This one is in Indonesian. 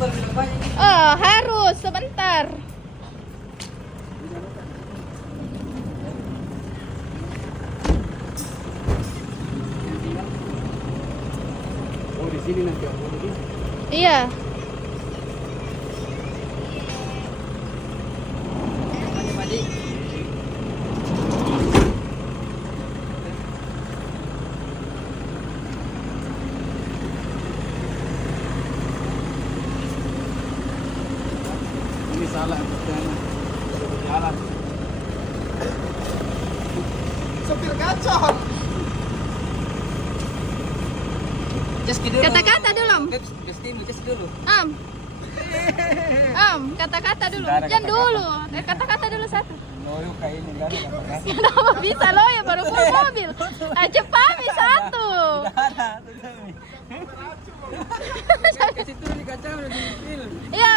Oh, harus sebentar. Oh, di sini nanti aku ini. Iya. Ini salah pertanyaan. Jalan. Sopir kacau. Kata-kata dulu. Just dulu. Kata-kata dulu. Nggak ada Jangan kata-kata. dulu. Kata-kata dulu satu. Loyo kayak ini kan kata-kata. Kenapa bisa lo ya baru full mobil? Cepat nih satu. Ada, sudah nih. Kasih tuh di kaca udah di spill. Iya